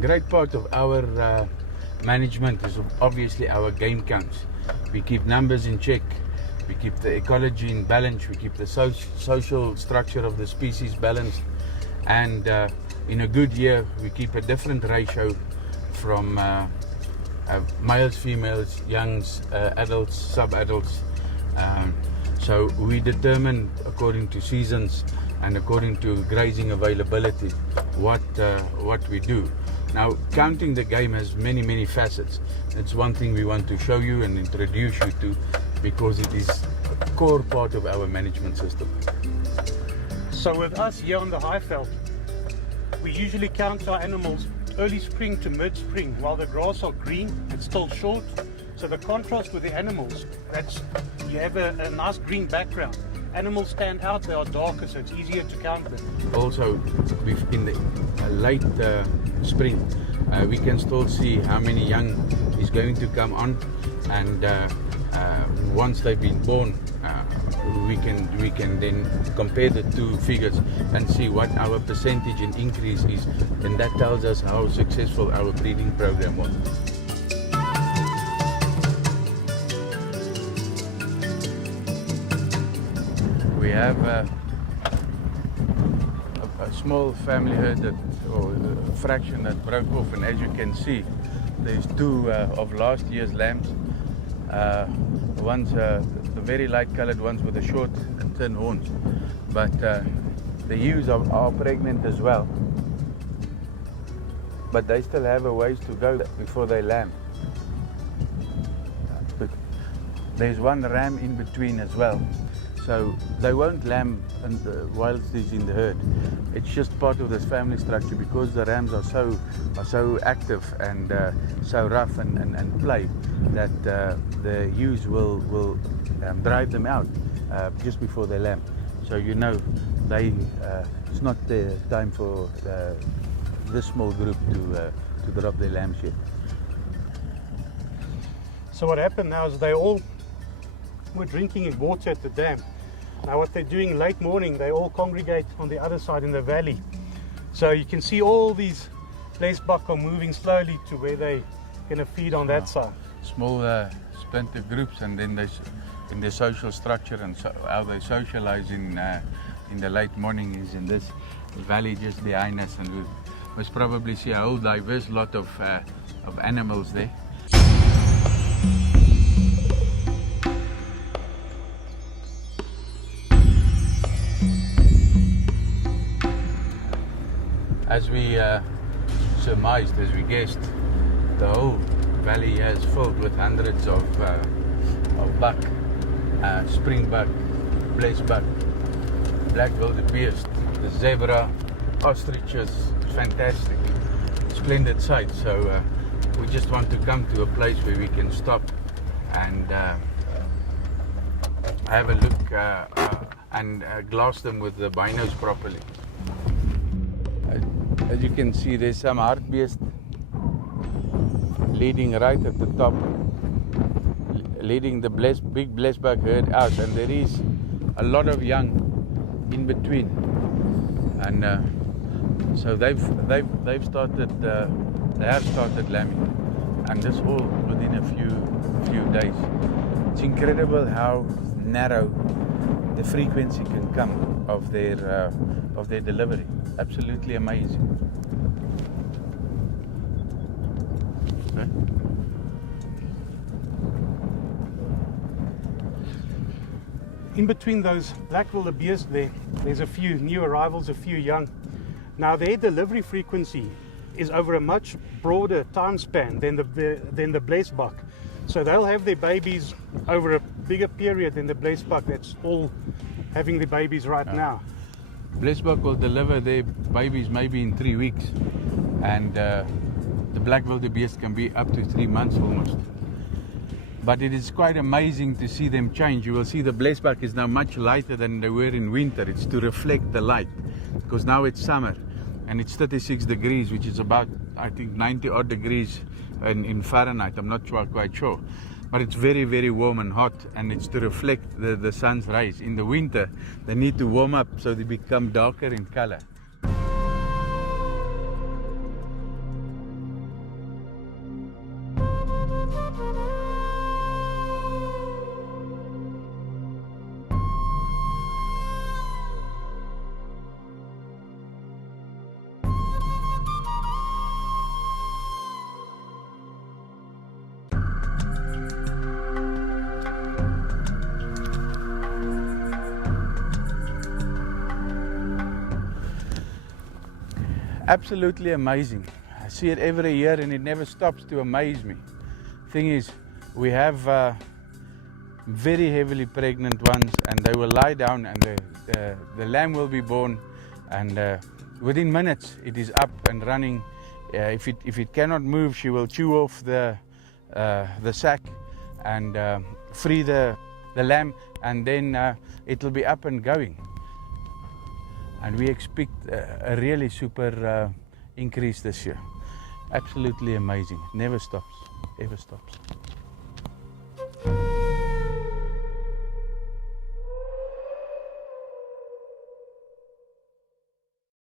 great part of our management is obviously our game counts. We keep numbers in check, we keep the ecology in balance, we keep the social structure of the species balanced, and in a good year we keep a different ratio from males, females, youngs, adults, sub-adults. So we determine according to seasons and according to grazing availability what we do. Now, counting the game has many facets. It's one thing we want to show you and introduce you to, because it is a core part of our management system. So with us here on the Highveld, we usually count our animals early spring to mid-spring. While the grass are green, it's still short. So the contrast with the animals, you have a nice green background. Animals stand out, they are darker, so it's easier to count them. Also, in the late spring, we can still see how many young is going to come on, and once they've been born, we can then compare the two figures and see what our percentage in increase is, and that tells us how successful our breeding program was. We have a small family herd or a fraction that broke off, and as you can see, there's two of last year's lambs. One's the very light colored ones with the short and thin horns, but the ewes are pregnant as well, but they still have a ways to go before they lamb. But there's one ram in between as well. So they won't lamb whilst he's in the herd. It's just part of this family structure, because the rams are so active and so rough and play that the ewes will drive them out just before they lamb. So it's not the time for this small group to drop their lambs yet. So what happened now is they all were drinking water at the dam. Now what they're doing late morning, they all congregate on the other side in the valley. So you can see all these vleisbakke are moving slowly to where they're going to feed on that side. Small Splinter groups, and then in their social structure and how they socialize in the late morning is in this valley just behind us, and we must probably see a whole diverse lot of animals there. As we surmised, as we guessed, the whole valley is filled with hundreds of buck, springbuck, vleisbuck, black wildebeest, the zebra, ostriches. Fantastic, splendid sight. So we just want to come to a place where we can stop and have a look and glass them with the binos properly. As you can see, there's some hartebeest leading right at the top, leading the big vleisbuck herd out, and there is a lot of young in between, and so they have started lambing, and this all within a few days. It's incredible how narrow the frequency can come of their delivery. Absolutely amazing. Okay. In between those black wildebeest there's a few new arrivals, a few young. Now their delivery frequency is over a much broader time span than the vleisbuck. So they'll have their babies over a bigger period than the vleisbuck that's all having the babies right now. Vleisbuck will deliver their babies maybe in 3 weeks, and the black wildebeest can be up to 3 months almost. But it is quite amazing to see them change. You will see the vleisbuck is now much lighter than they were in winter. It's to reflect the light, because now it's summer and it's 36 degrees, which is about, I think, 90 odd degrees in Fahrenheit. I'm not quite sure. But it's very, very warm and hot, and it's to reflect the sun's rays. In the winter, they need to warm up so they become darker in color. Absolutely amazing. I see it every year and it never stops to amaze me. Thing is, we have very heavily pregnant ones, and they will lie down and the lamb will be born, and within minutes it is up and running. If it cannot move, she will chew off the sack and free the lamb, and then it will be up and going. And we expect a really super increase this year. Absolutely amazing. Never stops, ever stops.